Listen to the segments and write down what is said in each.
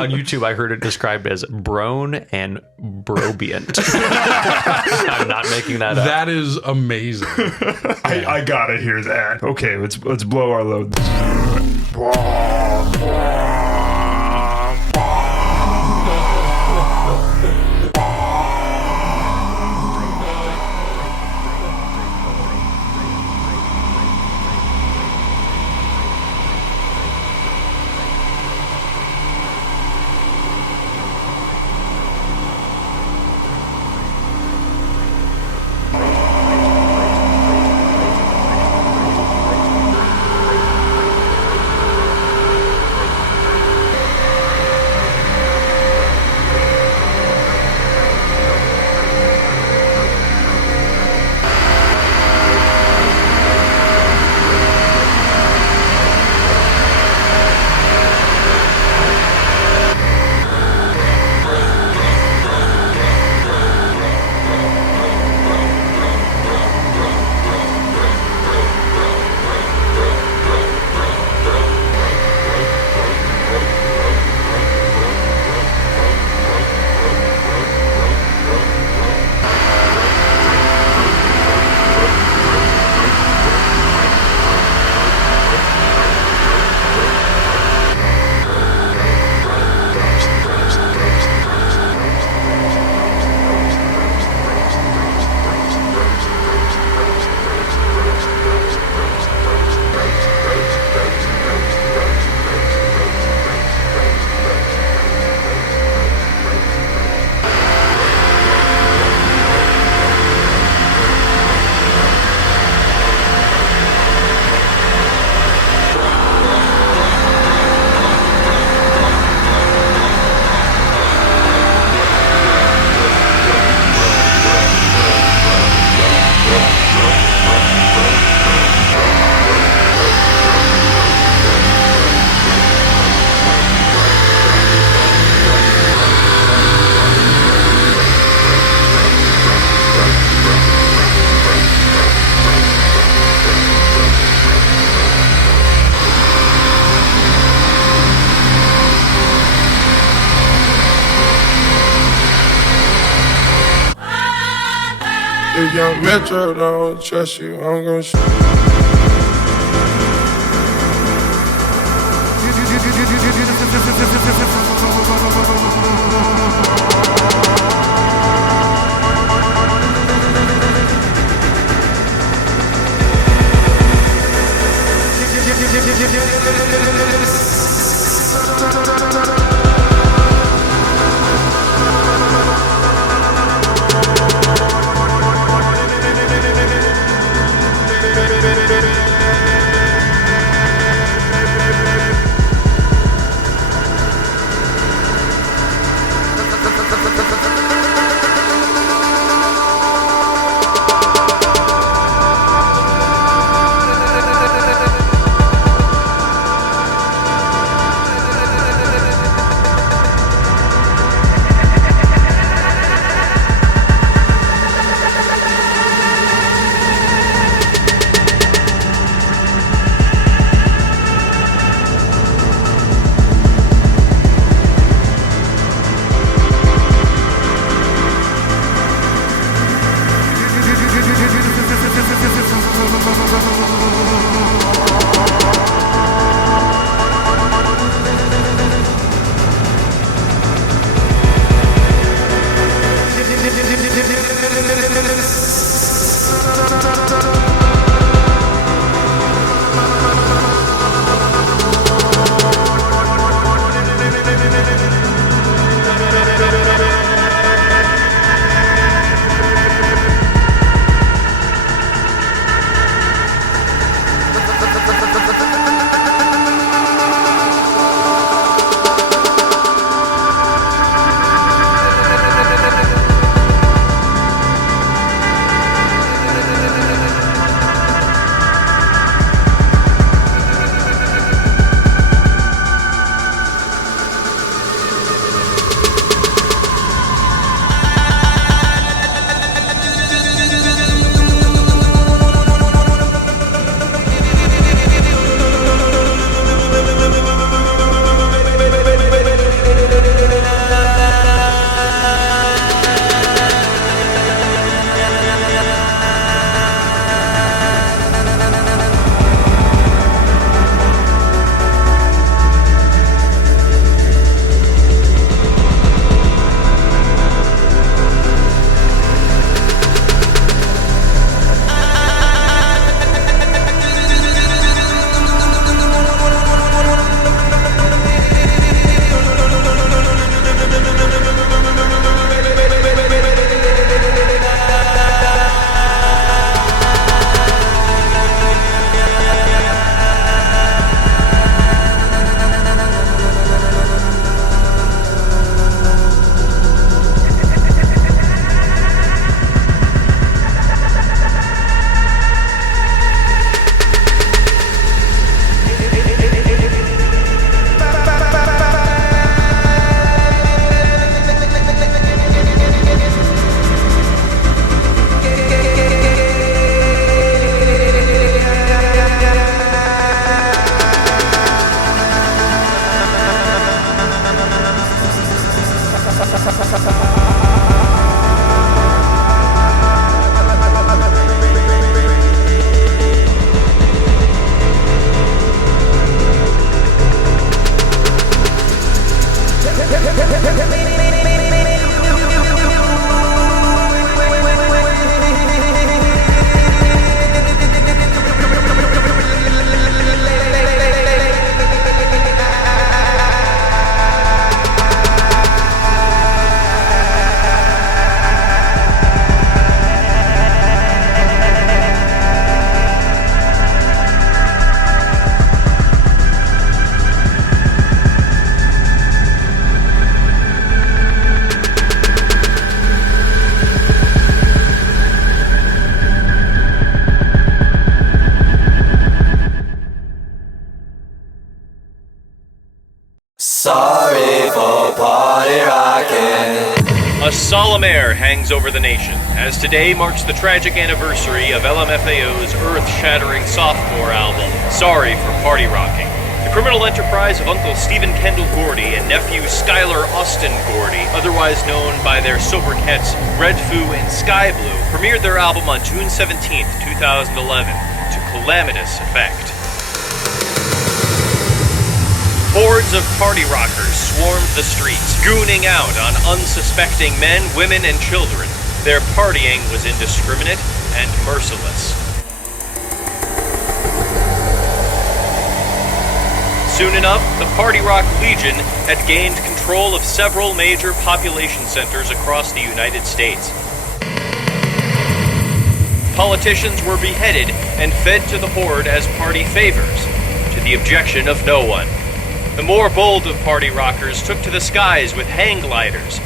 on YouTube, I heard it described as brone and brobient. I'm not making that up. That is amazing. I gotta hear that. Okay, let's blow our load. If young Metro don't trust you, I'm gon' shoot. Sorry for party rocking. A solemn air hangs over the nation, as today marks the tragic anniversary of LMFAO's earth-shattering sophomore album, Sorry for Party Rocking. The criminal enterprise of Uncle Stephen Kendall Gordy and nephew Skylar Austin Gordy, otherwise known by their sobriquets Red Foo and Sky Blue, premiered their album on June 17, 2011, to calamitous effect. Hordes of party rockers swarmed the streets, gooning out on unsuspecting men, women, and children. Their partying was indiscriminate and merciless. Soon enough, the Party Rock Legion had gained control of several major population centers across the United States. Politicians were beheaded and fed to the horde as party favors, to the objection of no one. The more bold of party rockers took to the skies with hang gliders,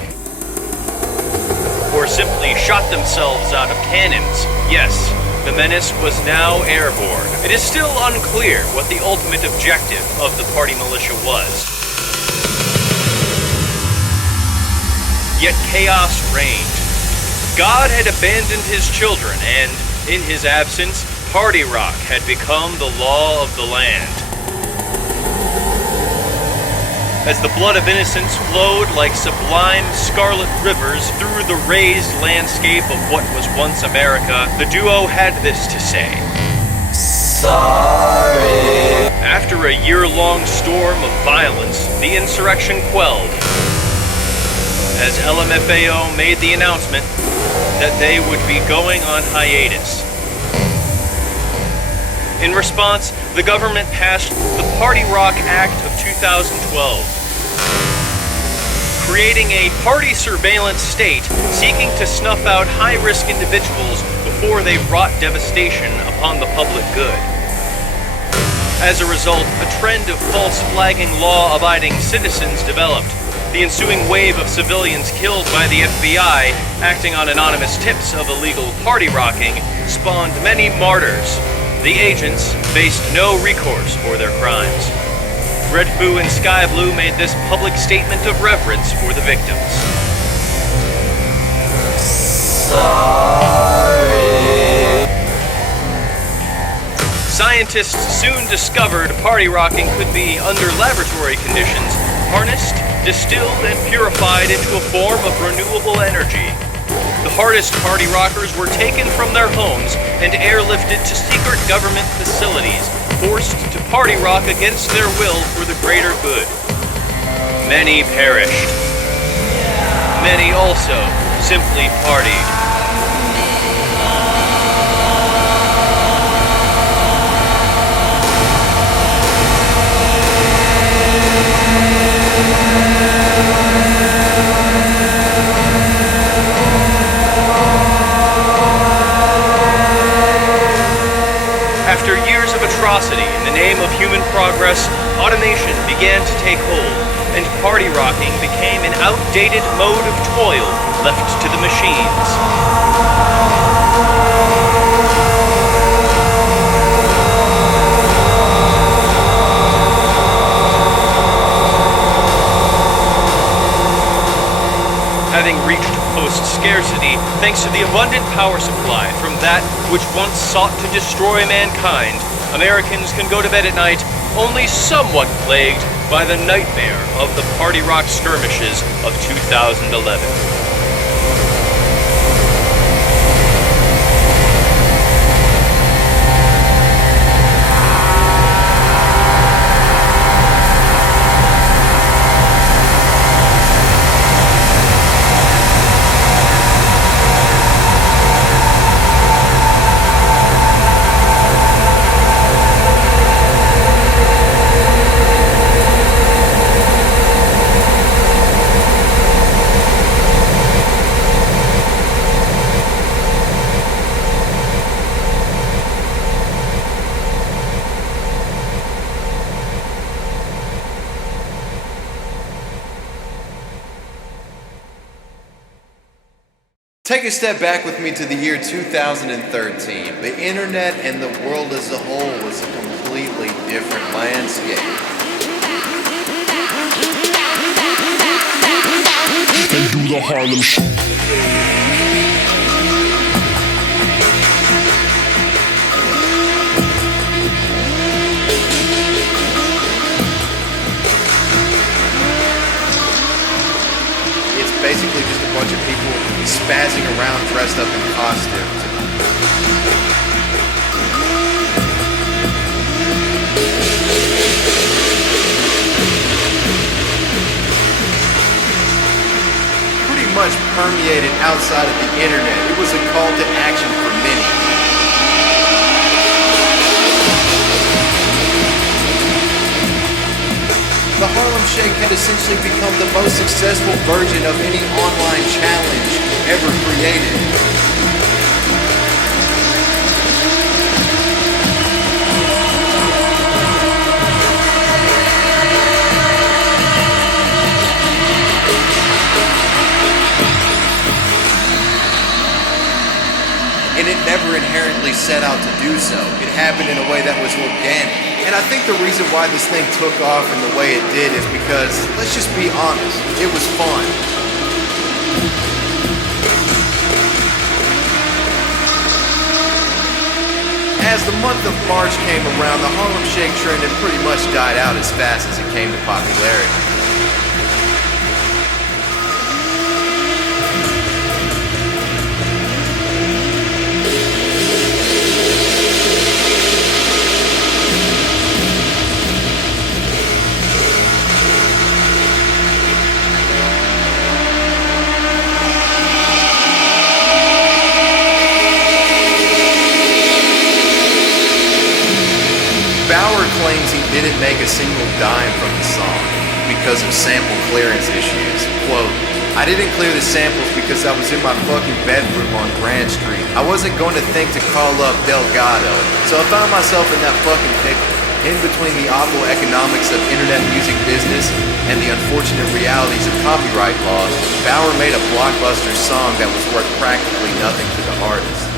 or simply shot themselves out of cannons. Yes, the menace was now airborne. It is still unclear what the ultimate objective of the party militia was. Yet chaos reigned. God had abandoned his children, and, in his absence, party rock had become the law of the land. As the blood of innocents flowed like sublime scarlet rivers through the raised landscape of what was once America, the duo had this to say. Sorry. After a year-long storm of violence, the insurrection quelled, as LMFAO made the announcement that they would be going on hiatus. In response, the government passed the Party Rock Act of 2012, creating a party surveillance state seeking to snuff out high-risk individuals before they wrought devastation upon the public good. As a result, a trend of false flagging law-abiding citizens developed. The ensuing wave of civilians killed by the FBI, acting on anonymous tips of illegal party rocking, spawned many martyrs. The agents faced no recourse for their crimes. Red Foo and Sky Blue made this public statement of reverence for the victims. Sorry. Scientists soon discovered party rocking could be, under laboratory conditions, harnessed, distilled, and purified into a form of renewable energy. The hardest party rockers were taken from their homes and airlifted to secret government facilities, forced to party rock against their will for the greater good. Many perished. Many also simply partied. After years of atrocity in the name of human progress, automation began to take hold, and party rocking became an outdated mode of toil left to the machines. Having reached post-scarcity, thanks to the abundant power supply from that which once sought to destroy mankind, Americans can go to bed at night only somewhat plagued by the nightmare of the party rock skirmishes of 2011. Take a step back with me to the year 2013. The internet and the world as a whole was a completely different landscape. And do the Harlem It's basically just a bunch of people spazzing around dressed up in costumes. Pretty much permeated outside of the internet. It was a call to action for many. The Harlem Shake had essentially become the most successful version of any online challenge ever created. And it never inherently set out to do so. It happened in a way that was organic. And I think the reason why this thing took off in the way it did is because, let's just be honest, it was fun. As the month of March came around, the Harlem Shake trend had pretty much died out as fast as it came to popularity. Bauer claims he didn't make a single dime from the song because of sample clearance issues. Quote, I didn't clear the samples because I was in my fucking bedroom on Grand Street. I wasn't going to think to call up Delgado. So I found myself in that fucking pickle, in between the awful economics of internet music business and the unfortunate realities of copyright law. Bauer made a blockbuster song that was worth practically nothing to the artist.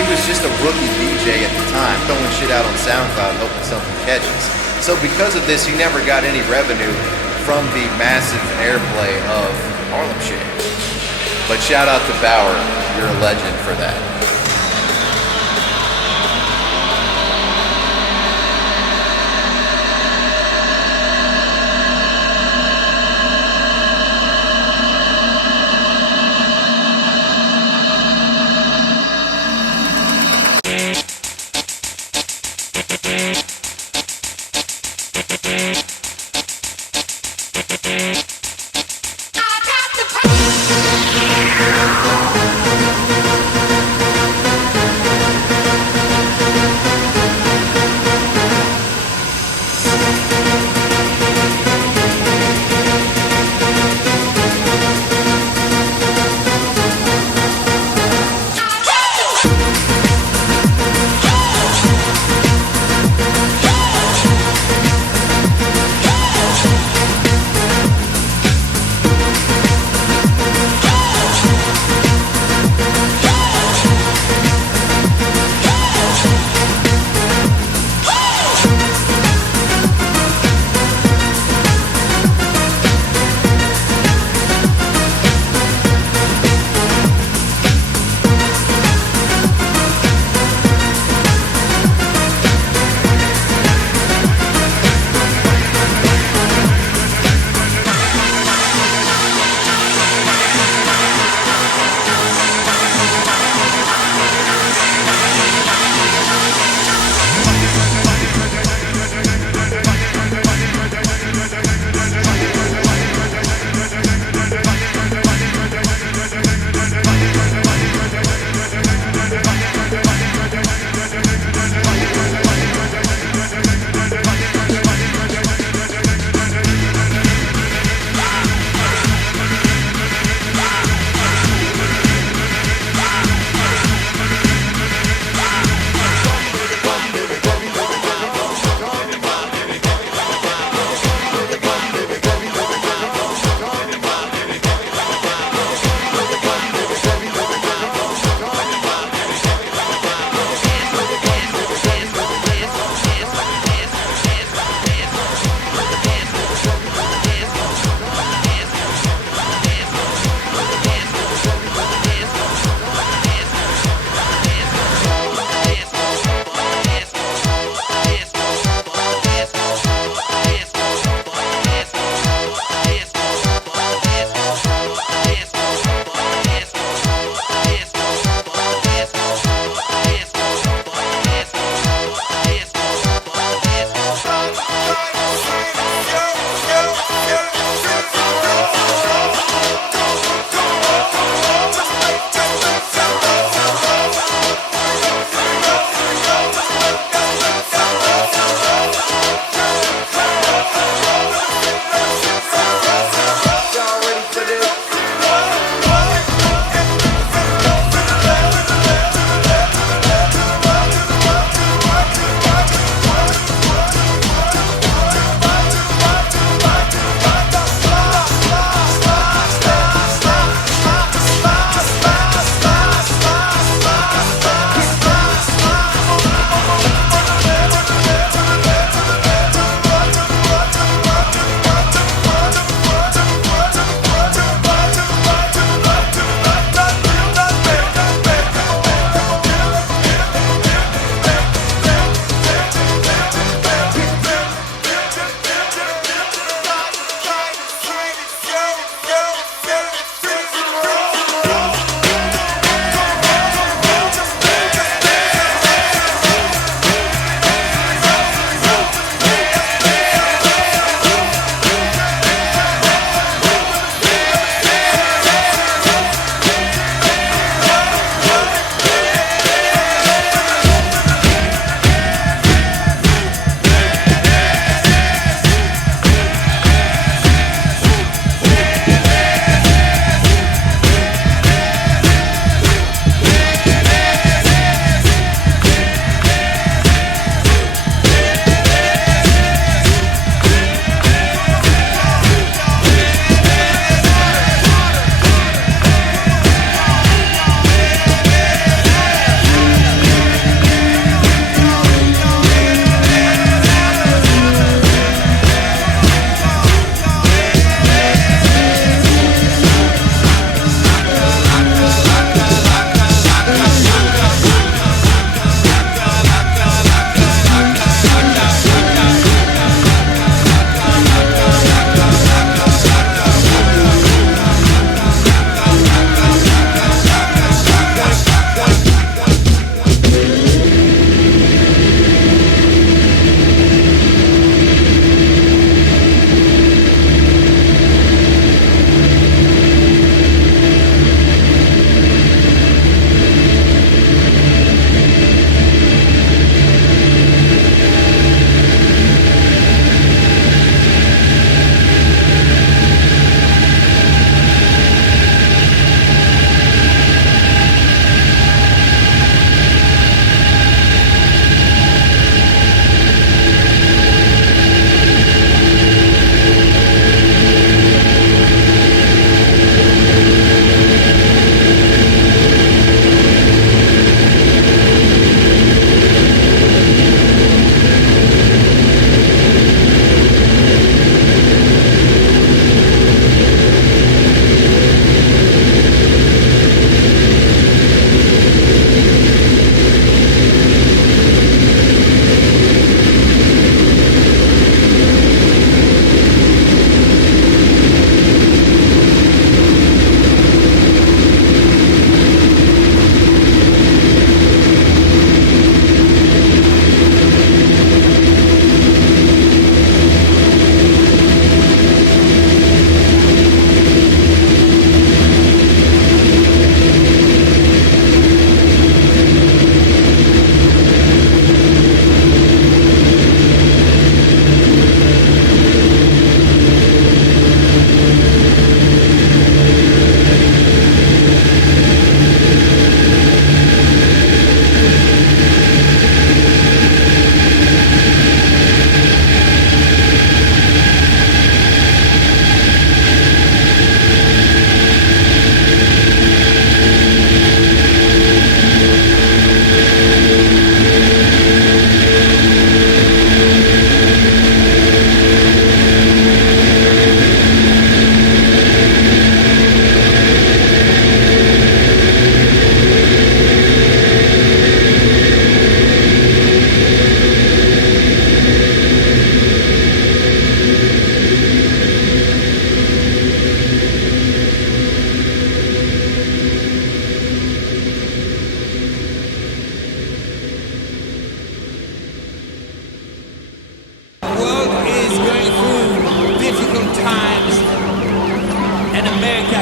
He was just a rookie DJ at the time, throwing shit out on SoundCloud hoping something catches. So because of this, he never got any revenue from the massive airplay of Harlem Shake. But shout out to Bauer, you're a legend for that.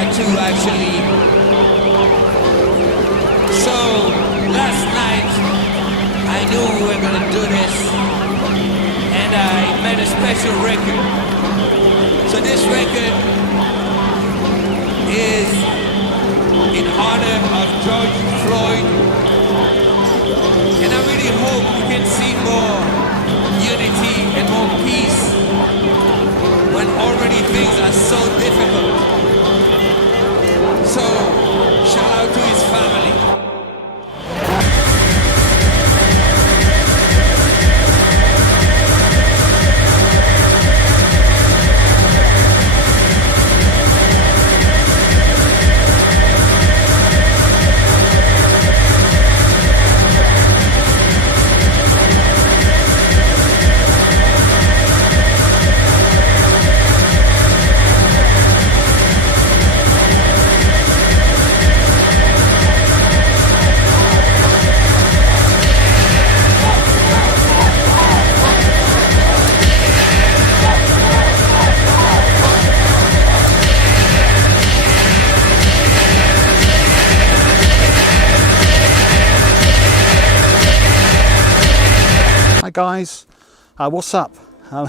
to actually. So last night I knew we were gonna do this, and I made a special record. So this record is in honor of George Floyd, and I really hope we can see more unity and more peace when already things are so difficult. So, shout out to his family. Guys, what's up? I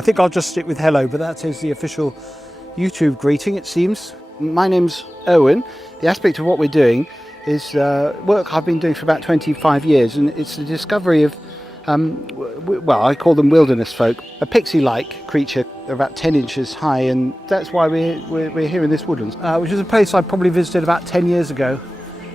think I'll just stick with hello, but that is the official YouTube greeting, it seems. My name's Owen. The aspect of what we're doing is work I've been doing for about 25 years, and it's the discovery of, well, I call them wilderness folk, a pixie-like creature about 10 inches high, and that's why we're here in this woodlands, which is a place I probably visited about 10 years ago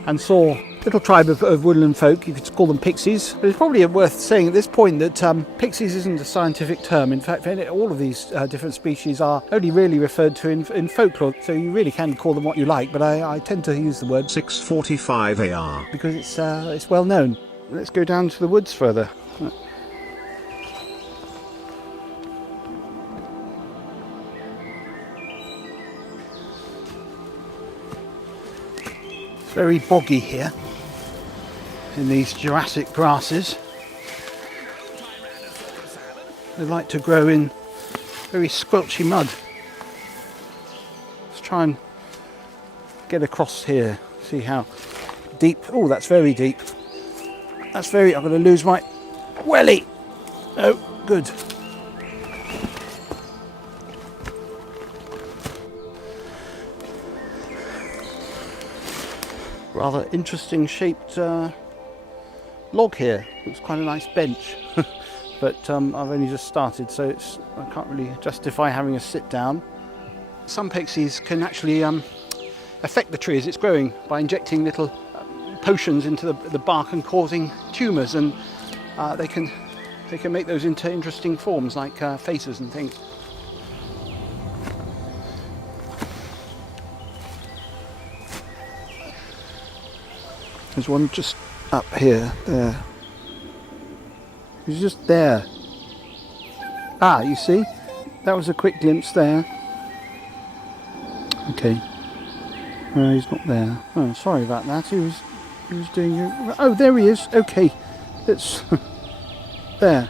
and saw little tribe of woodland folk. You could call them pixies. But it's probably worth saying at this point that pixies isn't a scientific term. In fact, all of these different species are only really referred to in folklore, so you really can call them what you like, but I tend to use the word 645 AR because it's well known. Let's go down to the woods further. It's very boggy here in these Jurassic grasses. They like to grow in very squelchy mud. Let's try and get across here, see how deep. Oh, that's very deep. That's very, I'm going to lose my welly. Oh, good. Rather interesting shaped log here. Looks quite a nice bench, but I've only just started, so I can't really justify having a sit down. Some pixies can actually affect the tree as it's growing by injecting little potions into the bark and causing tumours, and they can make those into interesting forms like faces and things. There's one just up here, there. He's just there. Ah, you see? That was a quick glimpse there. Okay. He's not there. Oh, sorry about that. He was doing... Oh, there he is. Okay. It's... there.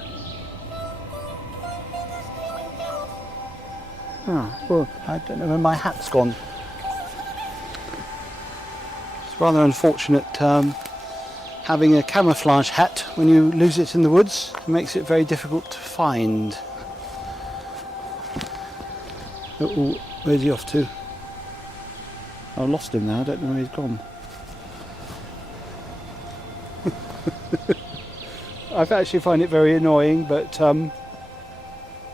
Ah, well, I don't know where my hat's gone. It's rather unfortunate having a camouflage hat when you lose it in the woods. It makes it very difficult to find. Oh, where's he off to? I lost him now, I don't know where he's gone. I actually find it very annoying, but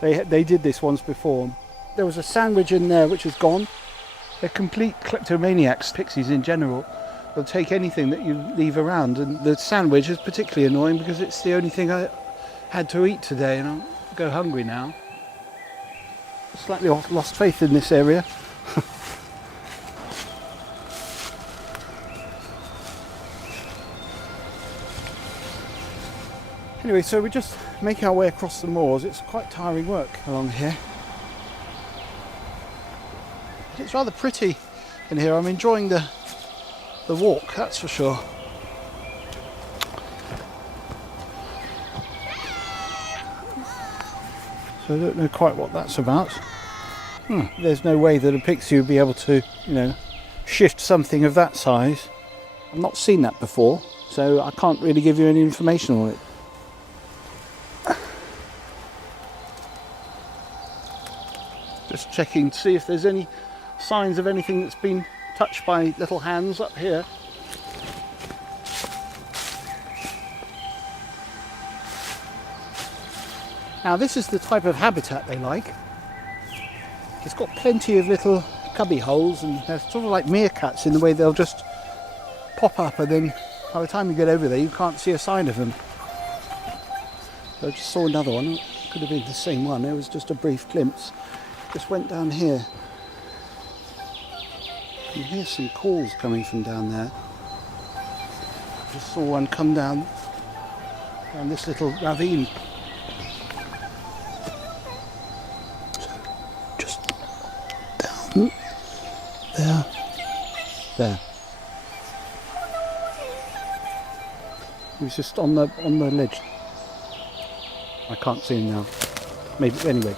they did this once before. There was a sandwich in there which is gone. They're complete kleptomaniacs, pixies in general. They'll take anything that you leave around, and the sandwich is particularly annoying because it's the only thing I had to eat today, and I'll go hungry now. Slightly lost faith in this area. Anyway, so we're just making our way across the moors. It's quite tiring work along here. It's rather pretty in here. I'm enjoying the walk, that's for sure. So I don't know quite what that's about. There's no way that a pixie would be able to, shift something of that size. I've not seen that before, so I can't really give you any information on it. Just checking to see if there's any signs of anything that's been touched by little hands up here. Now this is the type of habitat they like. It's got plenty of little cubby holes, and they're sort of like meerkats in the way they'll just pop up, and then by the time you get over there you can't see a sign of them. So I just saw another one. It could have been the same one. It was just a brief glimpse. Just went down here. You hear some calls coming from down there. Just saw one come down this little ravine. Just down there. He was just on the ledge. I can't see him now. Maybe anyway.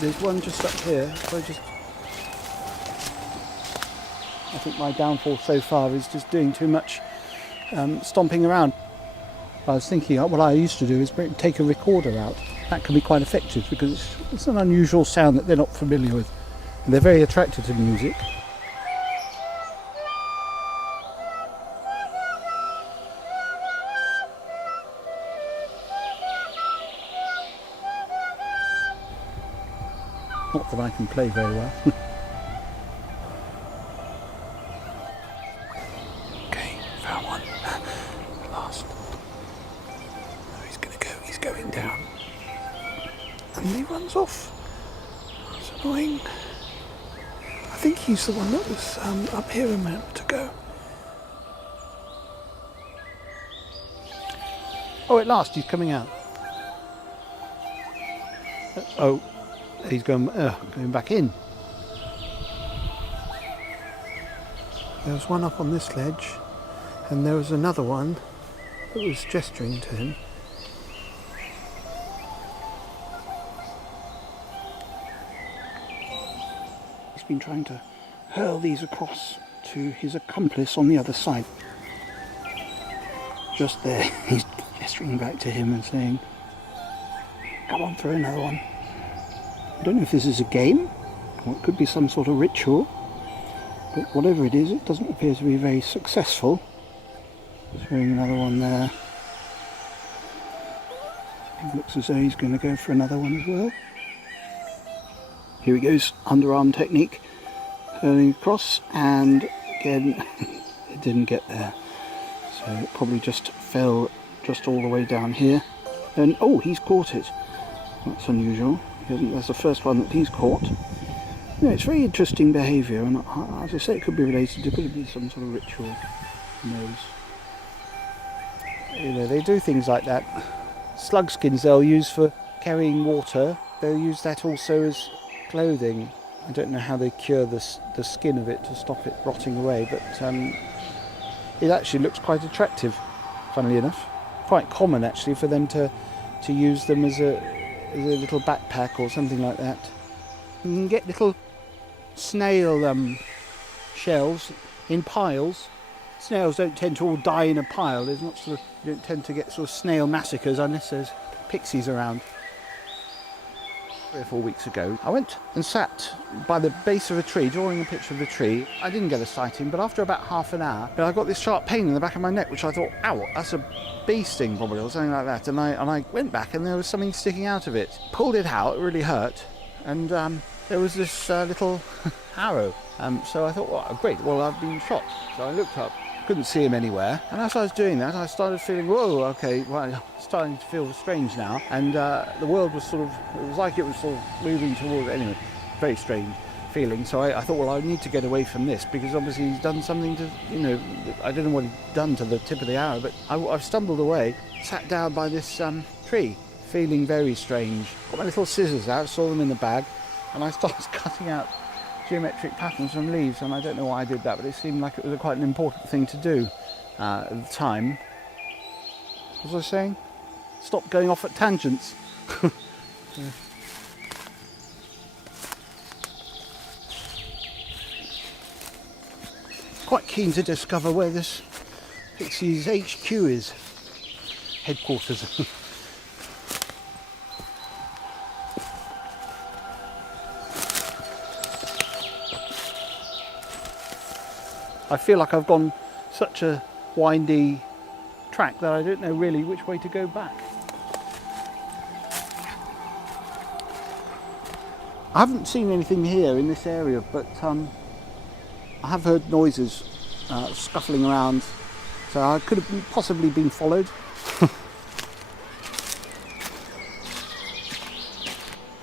There's one just up here. So I think my downfall so far is just doing too much stomping around. I was thinking, what I used to do is take a recorder out. That can be quite effective because it's an unusual sound that they're not familiar with. And they're very attracted to music. Not that I can play very well. Okay, found one. Last. Oh, he's going down. And he runs off. It's annoying. I think he's the one that was up here a minute ago. Oh, at last he's coming out. Oh. He's going back in. There was one up on this ledge, and there was another one that was gesturing to him. He's been trying to hurl these across to his accomplice on the other side. Just there, he's gesturing back to him and saying, "Come on for another one." I don't know if this is a game, or it could be some sort of ritual, but whatever it is, it doesn't appear to be very successful. Throwing another one there. It looks as though he's going to go for another one as well. Here he goes, underarm technique, hurling across, and again, it didn't get there. So it probably just fell just all the way down here. And oh, he's caught it. That's unusual. That's the first one that he's caught. It's very interesting behaviour, and as I say, it could be related to, could be some sort of ritual. Who knows? They do things like that. Slug skins they'll use for carrying water. They'll use that also as clothing. I don't know how they cure the skin of it to stop it rotting away, but it actually looks quite attractive, funnily enough. Quite common actually for them to use them as a little backpack or something like that. You can get little snail shells in piles. Snails don't tend to all die in a pile. You don't tend to get sort of snail massacres unless there's pixies around. 3 or 4 weeks ago, I went and sat by the base of a tree, drawing a picture of the tree. I didn't get a sighting, but after about half an hour, I got this sharp pain in the back of my neck, which I thought, ow, that's a bee sting probably, or something like that. And I went back, and there was something sticking out of it. Pulled it out, it really hurt, and there was this little arrow. So I thought, well, great, well, I've been shot. So I looked up. Couldn't see him anywhere, and as I was doing that I started feeling, whoa, okay, well, I'm starting to feel strange now, and the world was it was like it was sort of moving towards, anyway, very strange feeling. So I thought, well, I need to get away from this, because obviously he's done something to, I don't know what he's done to the tip of the arrow, but I've stumbled away, sat down by this tree, feeling very strange. Got my little scissors out, saw them in the bag, and I started cutting out geometric patterns from leaves, and I don't know why I did that, but it seemed like it was quite an important thing to do at the time. What was I saying? Stop going off at tangents. keen to discover where this Pixie's HQ is, headquarters. I feel like I've gone such a windy track that I don't know really which way to go back. I haven't seen anything here in this area, but I have heard noises scuffling around, so I could have possibly been followed.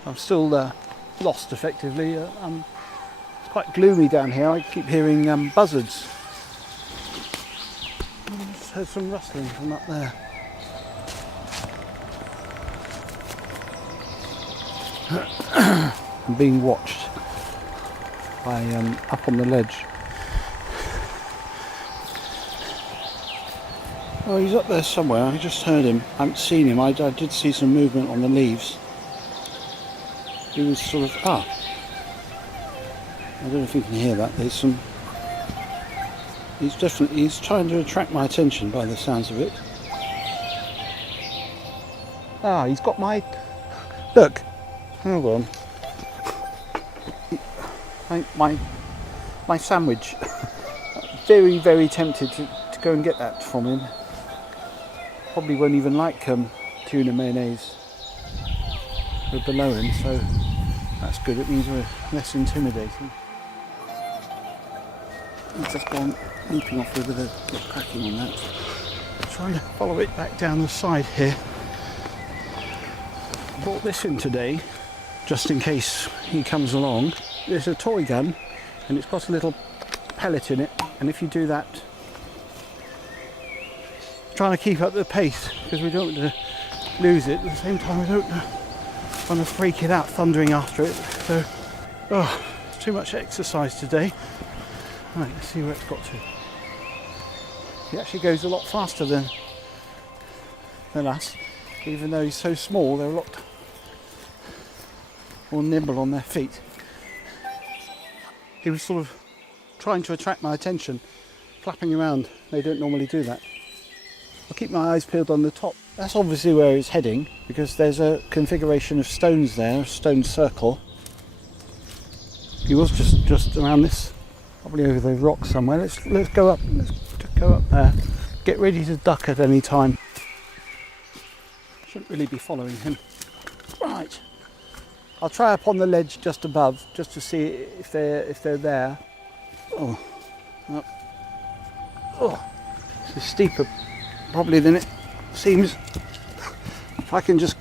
I'm still lost effectively. It's quite gloomy down here. I keep hearing buzzards. I just heard some rustling from up there. I'm being watched by up on the ledge. Oh, he's up there somewhere. I just heard him. I haven't seen him. I did see some movement on the leaves. He was sort of I don't know if you can hear that. There's some. He's trying to attract my attention by the sounds of it. Ah, he's got my. Look. Hold on. My sandwich. Very, very tempted to go and get that from him. Probably won't even like tuna mayonnaise. We're below him, so that's good. It means we're less intimidating. He's just gone leaping off with a get cracking on that. Trying to follow it back down the side here. Brought this in today, just in case he comes along. There's a toy gun, and it's got a little pellet in it, and if you do that, trying to keep up the pace, because we don't want to lose it. At the same time, we don't want to freak it out thundering after it. So, it's too much exercise today. Right, let's see where it's got to. He actually goes a lot faster than us, even though he's so small. They're a lot more nimble on their feet. He was sort of trying to attract my attention, flapping around. They don't normally do that. I'll keep my eyes peeled on the top. That's obviously where he's heading, because there's a configuration of stones there, a stone circle. He was just around this, probably over the rock somewhere. Let's go up. Let's go up there. Get ready to duck at any time. Shouldn't really be following him. Right. I'll try up on the ledge just above, just to see if they're there. Oh, up. Oh, it's steeper probably than it seems. If I can just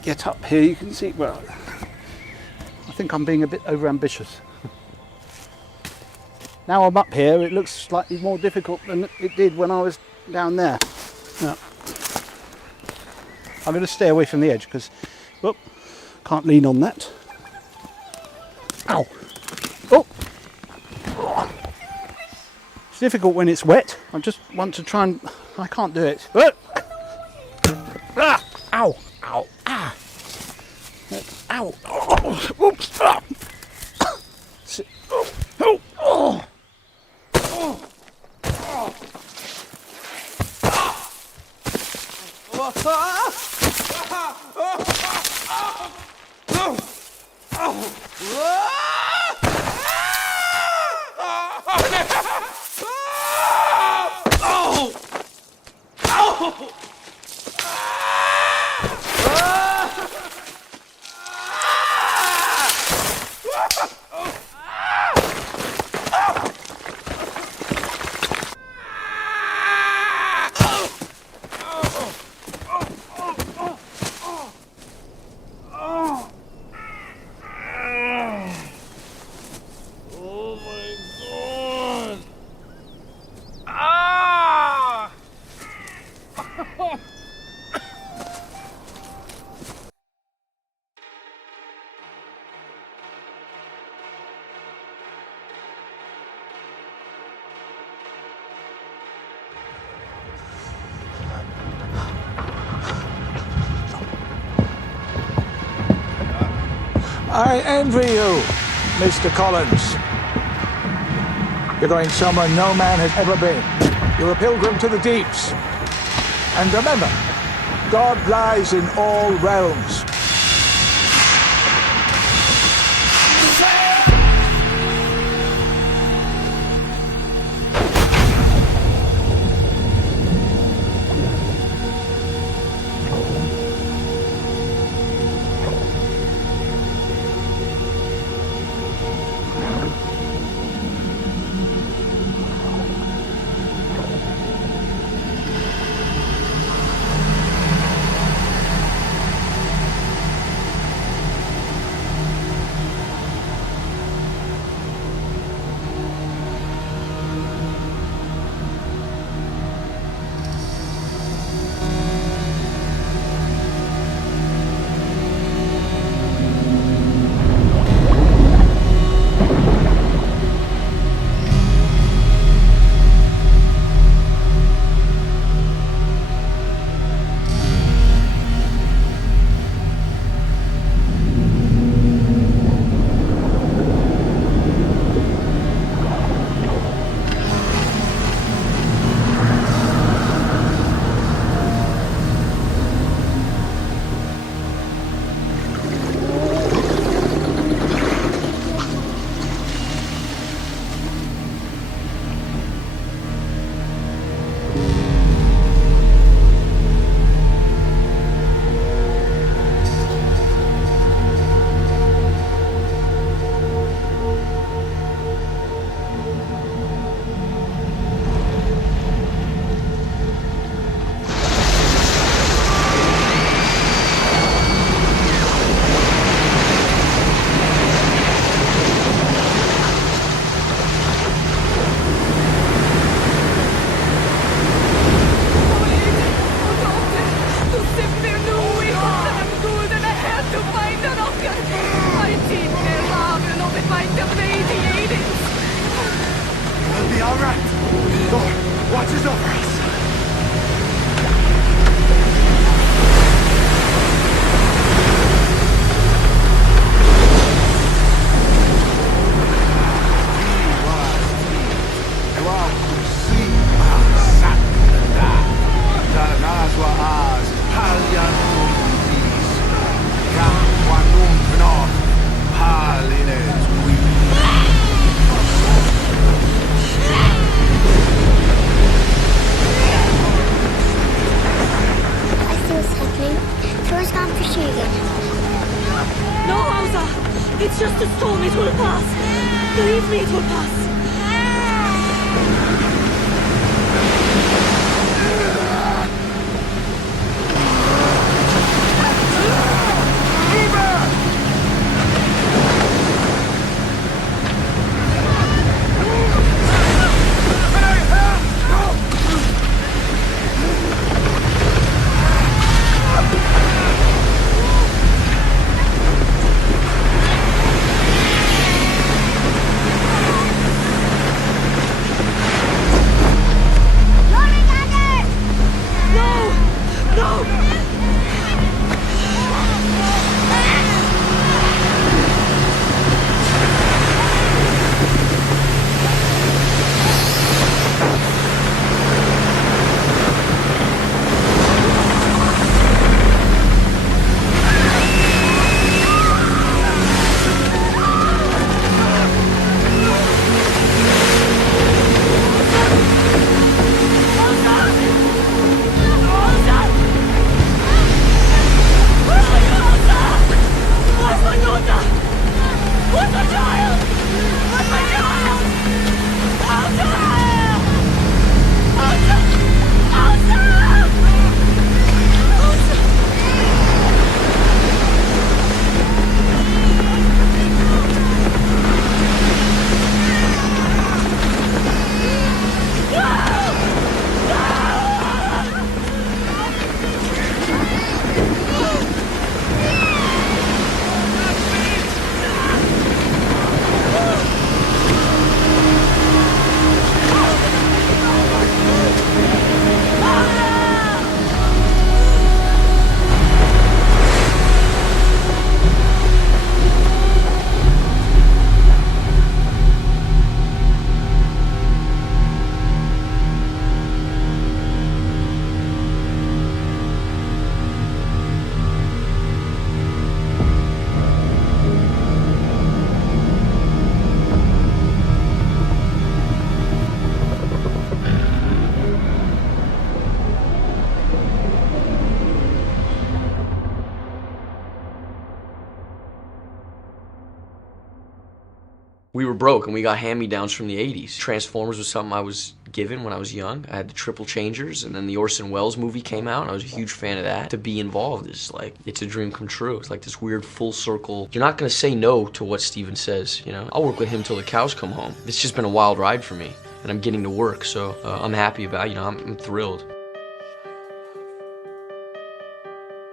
get up here, you can see. Well, I think I'm being a bit over-ambitious. Now I'm up here, it looks slightly more difficult than it did when I was down there. No. I'm going to stay away from the edge because, can't lean on that. Ow! Oh! It's difficult when it's wet. I just want to try and... I can't do it. Ah! Ow! Ow! Ah! Ow! Oh! Oops! Ah! Oh! Oh! Oh! I envy you, Mr. Collins. You're going somewhere no man has ever been. You're a pilgrim to the deeps. And remember, God lies in all realms. It's just a storm, it will pass. Believe me, it will pass. We were broke, and we got hand-me-downs from the 80s. Transformers was something I was given when I was young. I had the triple changers, and then the Orson Welles movie came out, and I was a huge fan of that. To be involved is like, it's a dream come true. It's like this weird full circle. You're not gonna say no to what Steven says, you know? I'll work with him till the cows come home. It's just been a wild ride for me, and I'm getting to work, so I'm happy about it. You know, I'm thrilled.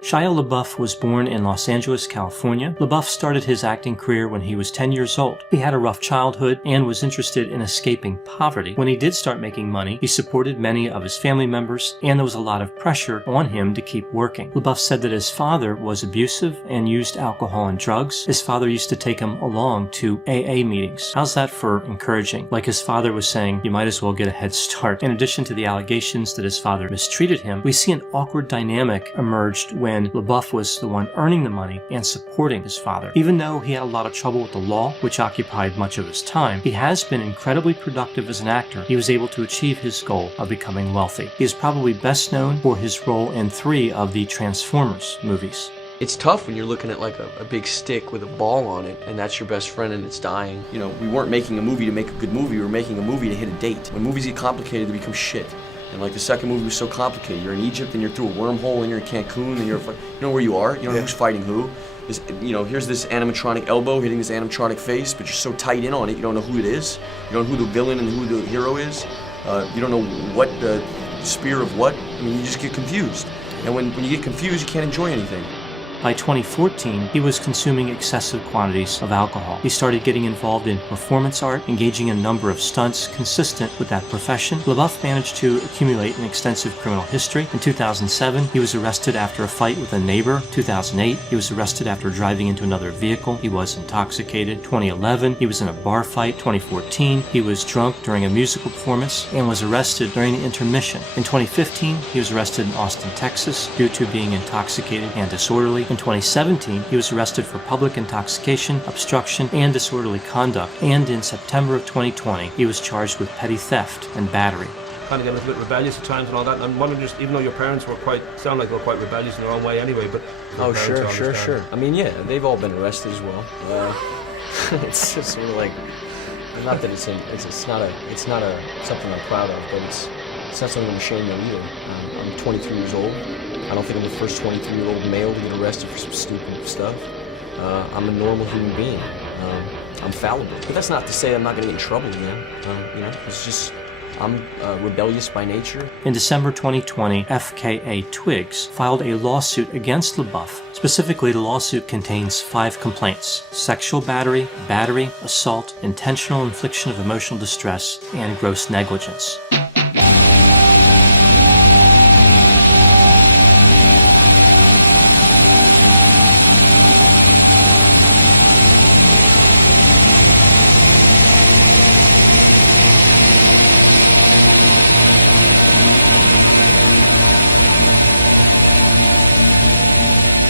Shia LaBeouf was born in Los Angeles, California. LaBeouf started his acting career when he was 10 years old. He had a rough childhood and was interested in escaping poverty. When he did start making money, he supported many of his family members, and there was a lot of pressure on him to keep working. LaBeouf said that his father was abusive and used alcohol and drugs. His father used to take him along to AA meetings. How's that for encouraging? Like his father was saying, you might as well get a head start. In addition to the allegations that his father mistreated him, we see an awkward dynamic emerged when LaBeouf was the one earning the money and supporting his father. Even though he had a lot of trouble with the law, which occupied much of his time, he has been incredibly productive as an actor. He was able to achieve his goal of becoming wealthy. He is probably best known for his role in 3 of the Transformers movies. It's tough when you're looking at like a big stick with a ball on it, and that's your best friend and it's dying. You know, we weren't making a movie to make a good movie, we were making a movie to hit a date. When movies get complicated, they become shit. And like the second movie was so complicated. You're in Egypt and you're through a wormhole and you're in Cancun and you know where you are. You don't know who's fighting who. You know, here's this animatronic elbow hitting this animatronic face, but you're so tight in on it, you don't know who it is. You don't know who the villain and who the hero is. You don't know what the spear of what. I mean, you just get confused. And when you get confused, you can't enjoy anything. By 2014, he was consuming excessive quantities of alcohol. He started getting involved in performance art, engaging in a number of stunts consistent with that profession. LaBeouf managed to accumulate an extensive criminal history. In 2007, he was arrested after a fight with a neighbor. 2008, he was arrested after driving into another vehicle. He was intoxicated. 2011, he was in a bar fight. 2014, he was drunk during a musical performance and was arrested during the intermission. In 2015, he was arrested in Austin, Texas, due to being intoxicated and disorderly. In 2017, he was arrested for public intoxication, obstruction, and disorderly conduct. And in September of 2020, he was charged with petty theft and battery. Kind of get a little bit rebellious at times and all that. And I'm wondering, just even though your parents were sound like they were quite rebellious in their own way anyway, but oh sure. I mean, yeah, they've all been arrested as well. It's just sort of like, not that it's not something I'm proud of, but it's not something I'm ashamed of either. I'm 23 years old. I don't think I'm the first 23-year-old male to get arrested for some stupid stuff. I'm a normal human being. I'm fallible. But that's not to say I'm not going to get in trouble again. You know, it's just, I'm rebellious by nature. In December 2020, FKA Twigs filed a lawsuit against LaBeouf. Specifically, the lawsuit contains 5 complaints: sexual battery, assault, intentional infliction of emotional distress, and gross negligence.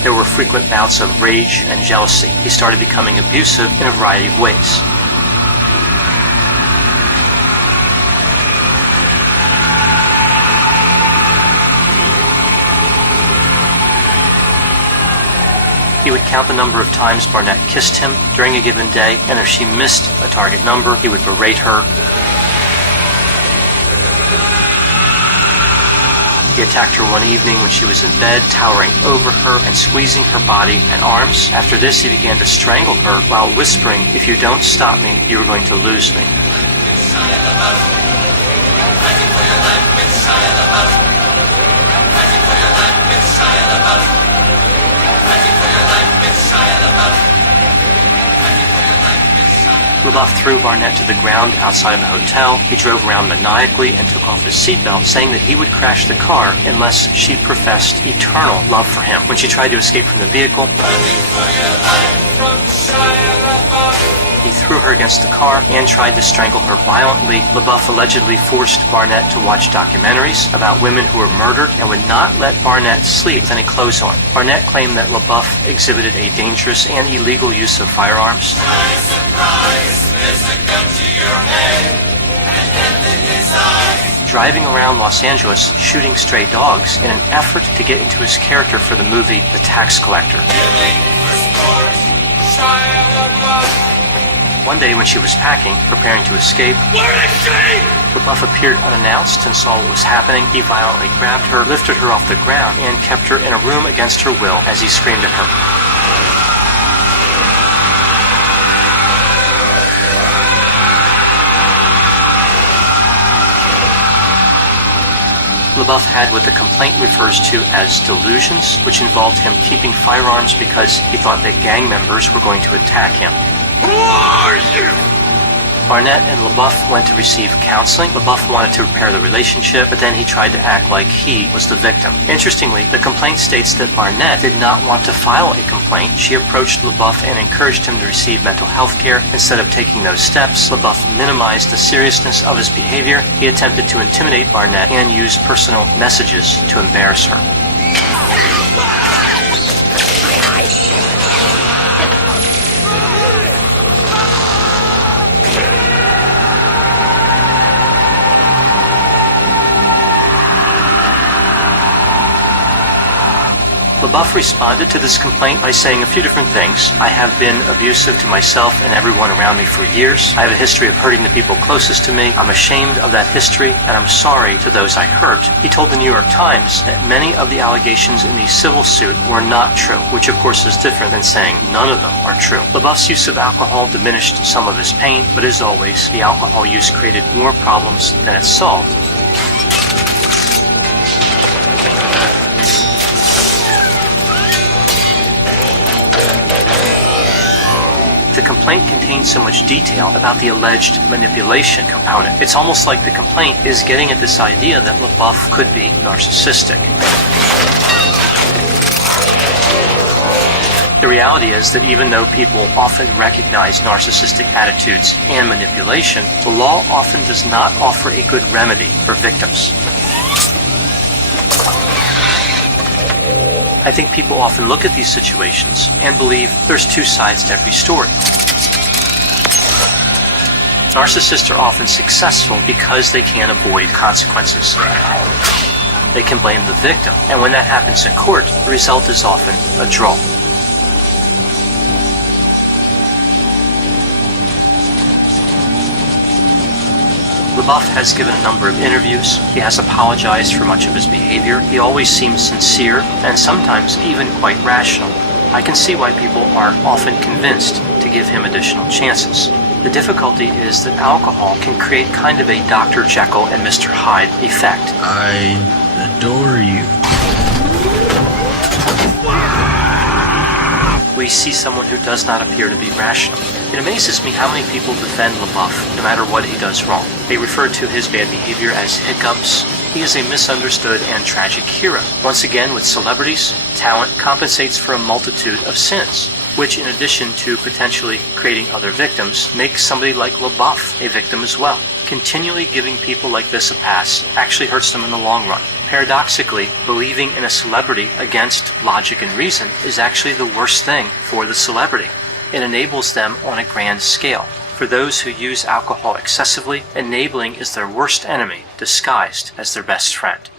There were frequent bouts of rage and jealousy. He started becoming abusive in a variety of ways. He would count the number of times Barnett kissed him during a given day, and if she missed a target number, he would berate her. He attacked her one evening when she was in bed, towering over her and squeezing her body and arms. After this, he began to strangle her while whispering, "If you don't stop me, you are going to lose me." LaBeouf threw Barnett to the ground outside of a hotel. He drove around maniacally and took off his seatbelt, saying that he would crash the car unless she professed eternal love for him. When she tried to escape from the vehicle, he threw her against the car and tried to strangle her violently. LaBeouf allegedly forced Barnett to watch documentaries about women who were murdered and would not let Barnett sleep with any clothes on. Barnett claimed that LaBeouf exhibited a dangerous and illegal use of firearms. Driving around Los Angeles shooting stray dogs in an effort to get into his character for the movie The Tax Collector. One day when she was packing, preparing to escape, "Where is she?" LaBeouf appeared unannounced and saw what was happening. He violently grabbed her, lifted her off the ground, and kept her in a room against her will as he screamed at her. LaBeouf had what the complaint refers to as delusions, which involved him keeping firearms because he thought that gang members were going to attack him. Who are you? Barnett and LaBeouf went to receive counseling. LaBeouf wanted to repair the relationship, but then he tried to act like he was the victim. Interestingly, the complaint states that Barnett did not want to file a complaint. She approached LaBeouf and encouraged him to receive mental health care. Instead of taking those steps, LaBeouf minimized the seriousness of his behavior. He attempted to intimidate Barnett and use personal messages to embarrass her. LaBeouf responded to this complaint by saying a few different things. "I have been abusive to myself and everyone around me for years. I have a history of hurting the people closest to me. I'm ashamed of that history, and I'm sorry to those I hurt." He told the New York Times that many of the allegations in the civil suit were not true, which of course is different than saying none of them are true. LaBeouf's use of alcohol diminished some of his pain, but as always, the alcohol use created more problems than it solved. The complaint contains so much detail about the alleged manipulation component. It's almost like the complaint is getting at this idea that LaBeouf could be narcissistic. The reality is that even though people often recognize narcissistic attitudes and manipulation, the law often does not offer a good remedy for victims. I think people often look at these situations and believe there's two sides to every story. Narcissists are often successful because they can avoid consequences. They can blame the victim, and when that happens in court, the result is often a draw. LaBeouf has given a number of interviews. He has apologized for much of his behavior. He always seems sincere and sometimes even quite rational. I can see why people are often convinced to give him additional chances. The difficulty is that alcohol can create kind of a Dr. Jekyll and Mr. Hyde effect. I adore you. We see someone who does not appear to be rational. It amazes me how many people defend LaBeouf, no matter what he does wrong. They refer to his bad behavior as hiccups. He is a misunderstood and tragic hero. Once again, with celebrities, talent compensates for a multitude of sins, which, in addition to potentially creating other victims, makes somebody like LaBeouf a victim as well. Continually giving people like this a pass actually hurts them in the long run. Paradoxically, believing in a celebrity against logic and reason is actually the worst thing for the celebrity. It enables them on a grand scale. For those who use alcohol excessively, enabling is their worst enemy, disguised as their best friend.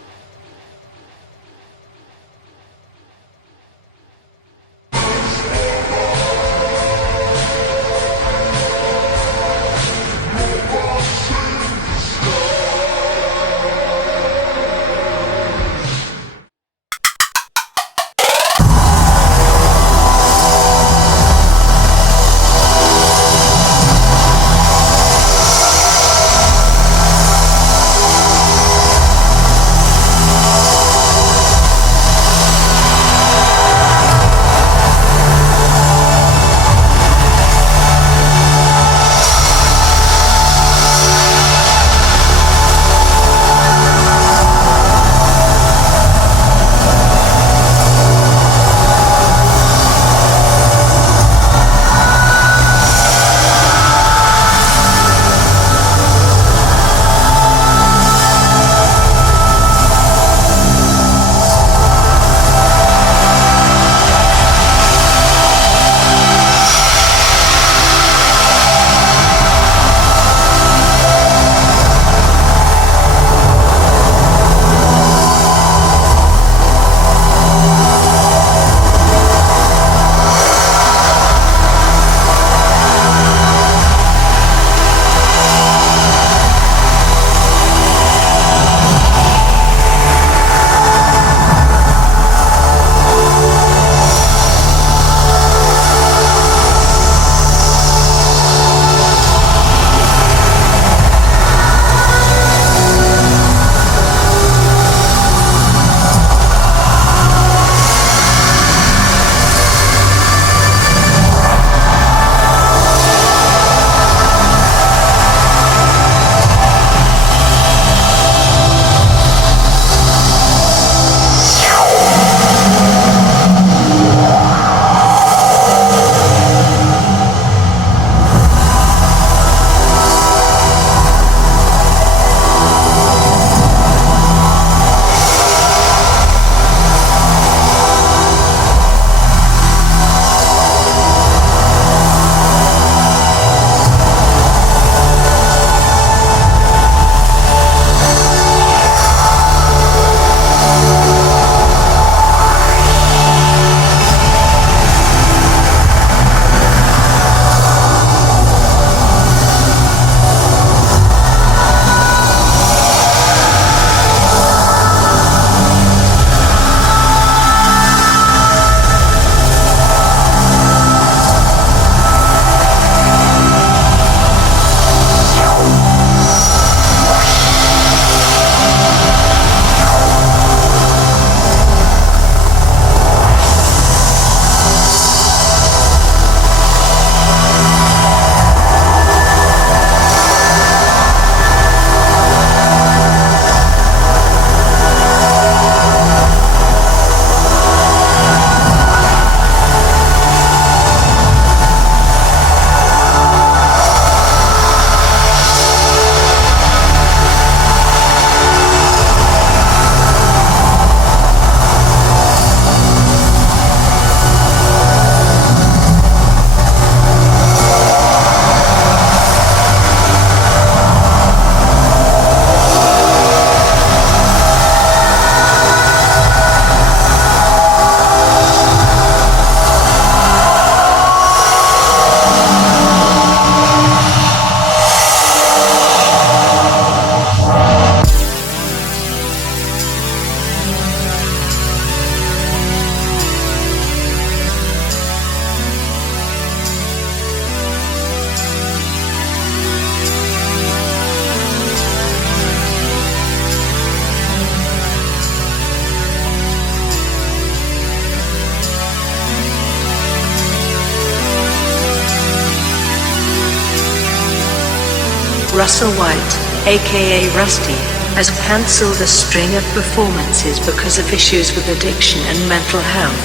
Russell White, aka Rustie, has cancelled a string of performances because of issues with addiction and mental health.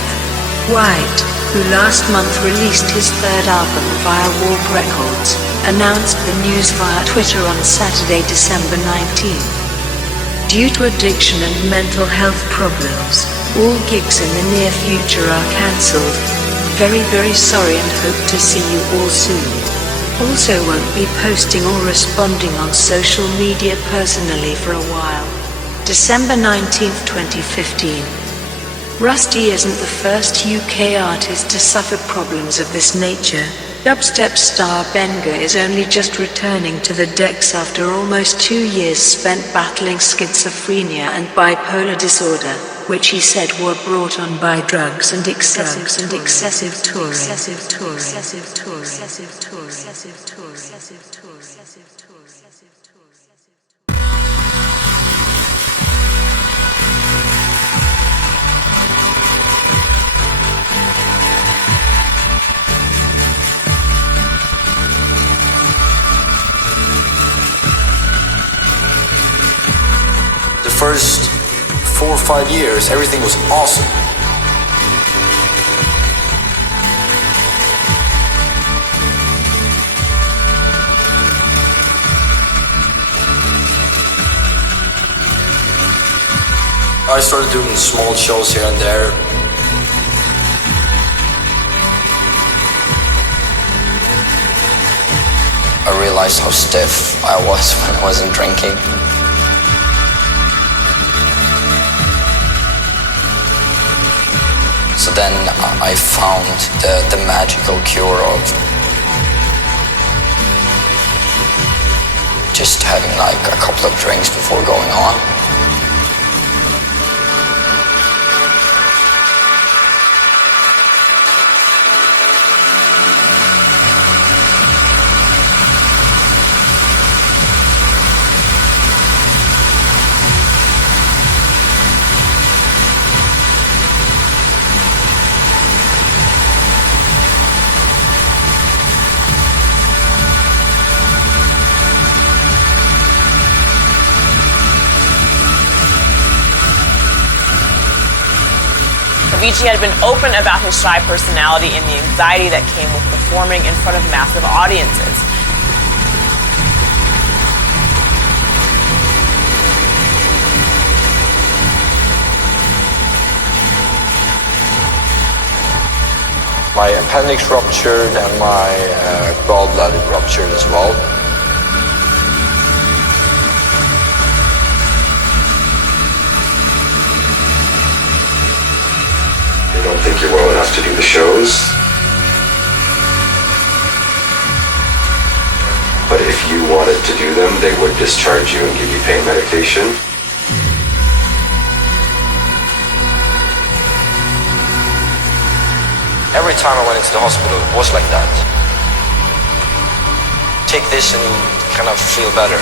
White, who last month released his third album via Warp Records, announced the news via Twitter on Saturday, December 19th. Due to addiction and mental health problems, all gigs in the near future are cancelled. Very, very sorry and hope to see you all soon. Also won't be posting or responding on social media personally for a while. December 19th, 2015. Rustie isn't the first UK artist to suffer problems of this nature. Dubstep star Benga is only just returning to the decks after almost 2 years spent battling schizophrenia and bipolar disorder, which he said were brought on by drugs and excessive touring. The first 4 or 5 years, everything was awesome. I started doing small shows here and there. I realized how stiff I was when I wasn't drinking. So then I found the magical cure of just having like a couple of drinks before going on. Avicii had been open about his shy personality and the anxiety that came with performing in front of massive audiences. My appendix ruptured and my gallbladder ruptured as well. I don't think you're well enough to do the shows. But if you wanted to do them, they would discharge you and give you pain medication. Every time I went into the hospital, it was like that. Take this and you kind of feel better.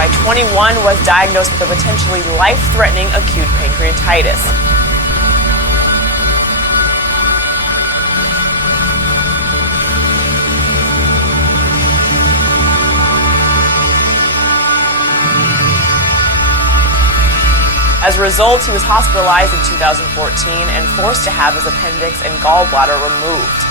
By 21, was diagnosed with a potentially life-threatening acute pancreatitis. As a result, he was hospitalized in 2014 and forced to have his appendix and gallbladder removed.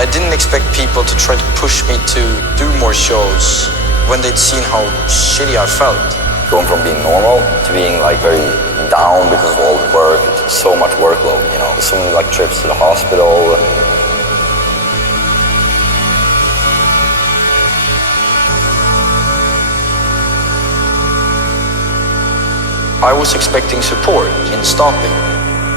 I didn't expect people to try to push me to do more shows when they'd seen how shitty I felt. Going from being normal to being like very down because of all the work, so much workload, you know, so many like trips to the hospital. I was expecting support in stopping.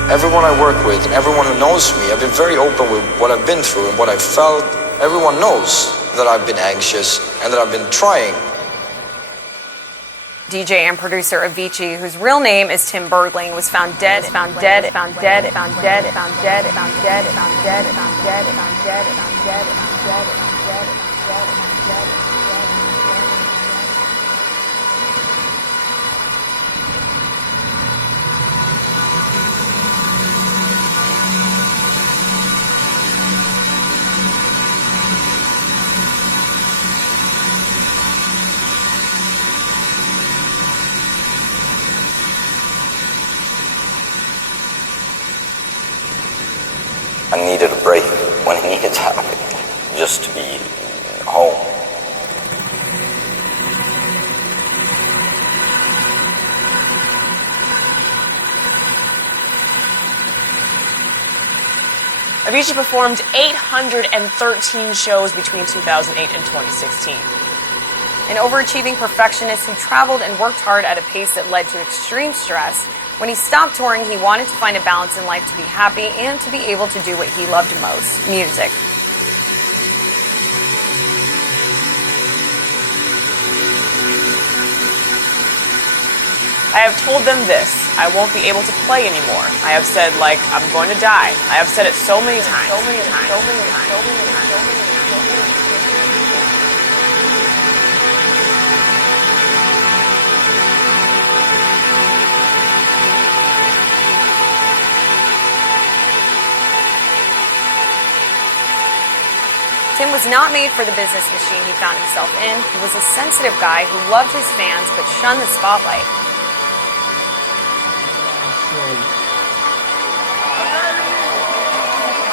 Everyone I work with and everyone who knows me, I've been very open with what I've been through and what I felt Everyone knows that I've been anxious and that I've been trying. DJ and producer Avicii, whose real name is Tim Bergling, was found dead, found dead, found dead, found dead, found dead, found dead, found dead, found dead, found dead, found dead, found dead, found dead, found dead. I needed a break when I needed happy, just to be home. Avicii performed 813 shows between 2008 and 2016. An overachieving perfectionist who traveled and worked hard at a pace that led to extreme stress. When he stopped touring, he wanted to find a balance in life to be happy and to be able to do what he loved most, music. I have told them this: I won't be able to play anymore. I have said, like, I'm going to die. I have said it so many times. So many times. So many times. So many times. So many times. Tim was not made for the business machine he found himself in. He was a sensitive guy who loved his fans but shunned the spotlight.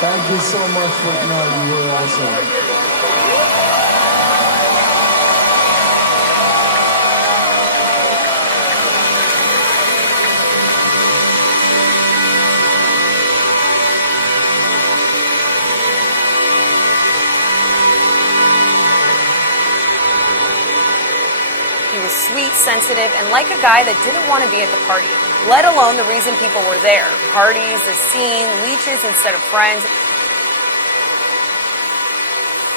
Thank you so much for you were awesome. He was sweet, sensitive, and like a guy that didn't want to be at the party, let alone the reason people were there. Parties, the scene, leeches instead of friends.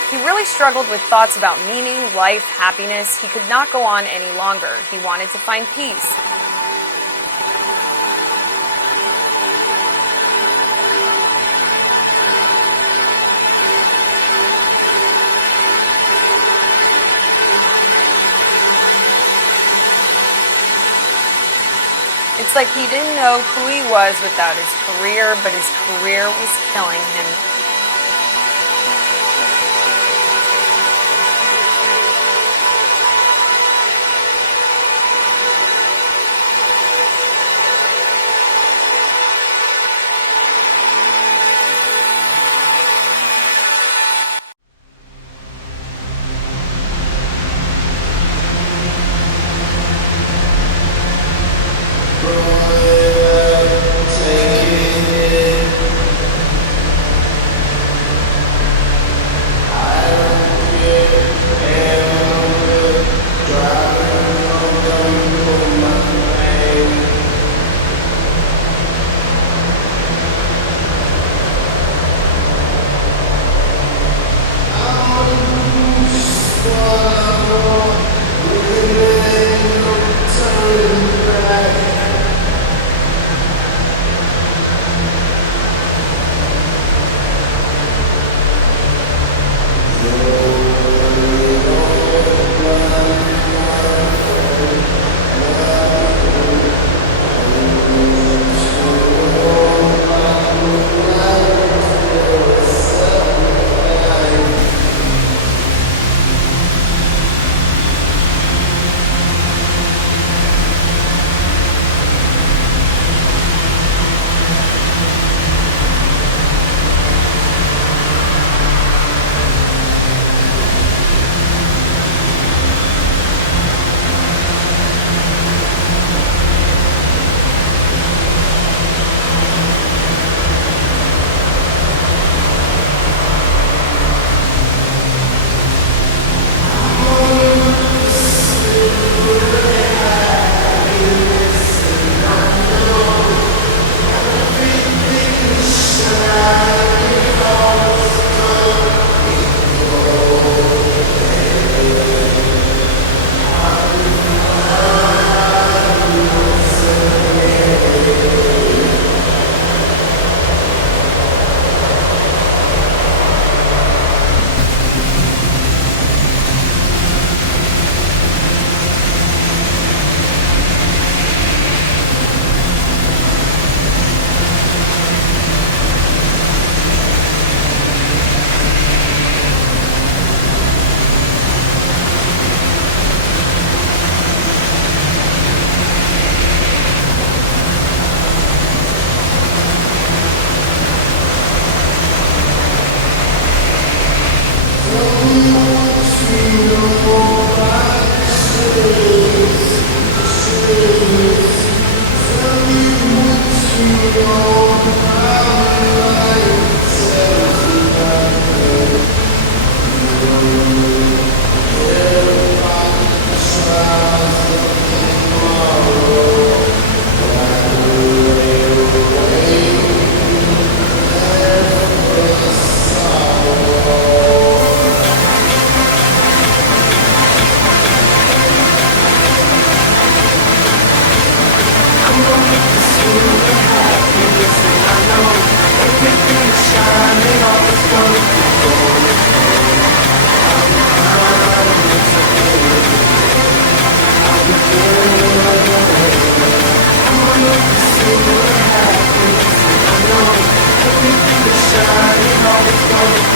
He really struggled with thoughts about meaning, life, happiness. He could not go on any longer. He wanted to find peace. It's like he didn't know who he was without his career, but his career was killing him. Shining all the gold.